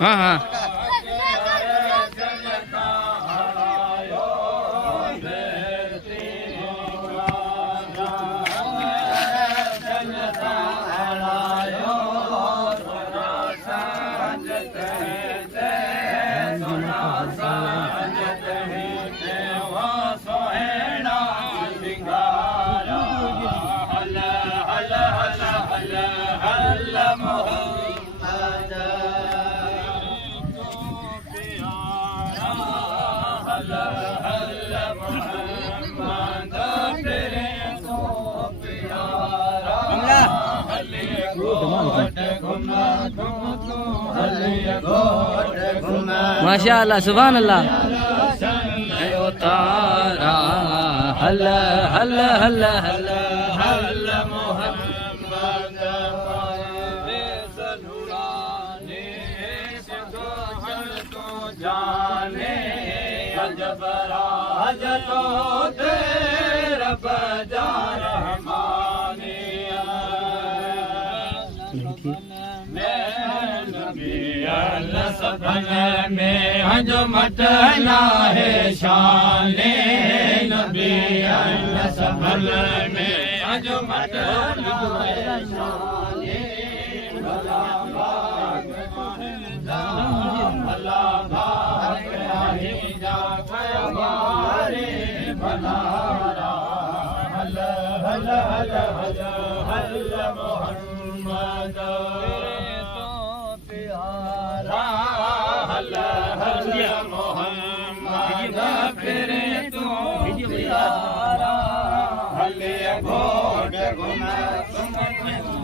हाँ हाँ माशाअल्लाह सुभान अल्लाह तारा हल हल हल हल हल मोहम्मद जाने अजब राज तो तेरा बजा रहमानिया सफल में हज मटना है शाने नबी सफल में हज मटना है शाने भला भाग भला भाग ही जा हमारे भला हल हल हल हल हल मोहम्मद मोहम्मद फिर तू प्यारा हलिया घोट घुमा तुम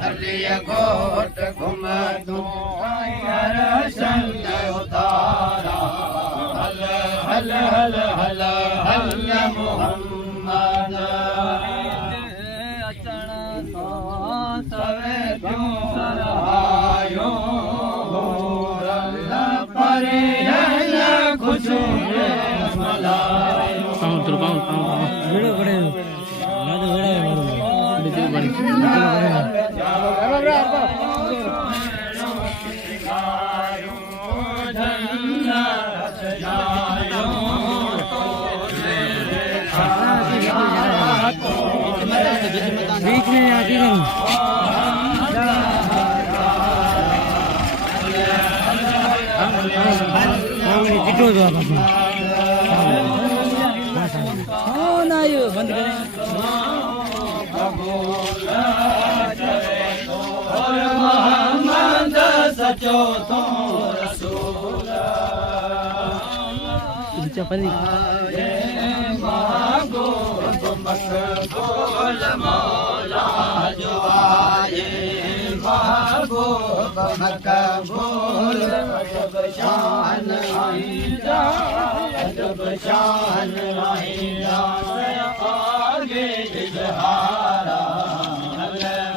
हलिया घोट घुमा तू हर संग उतारा हल हल हल हल हल मोहम्मद अचण सवे क्यों सरायो बीच में आती नहीं ना ये बंद करें मोहम्मद सचो तो रसूल चपली मांगो तुम मकबूल मौला जो आए मांगो मकबूल जब शान आई जा जब शान आई जा आगे इजहारा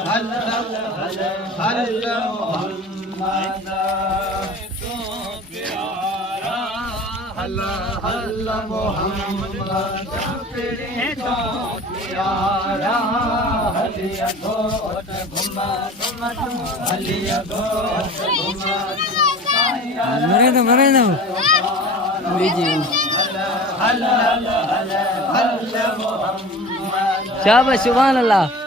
हल हल हल हल मोहम्मद तो प्यारा हल हल मोहम्मद तेरे तो प्यारा हलिया घोट घुमा घुमा हलिया घोट घुमा मरे दो शाबाश सुभान अल्लाह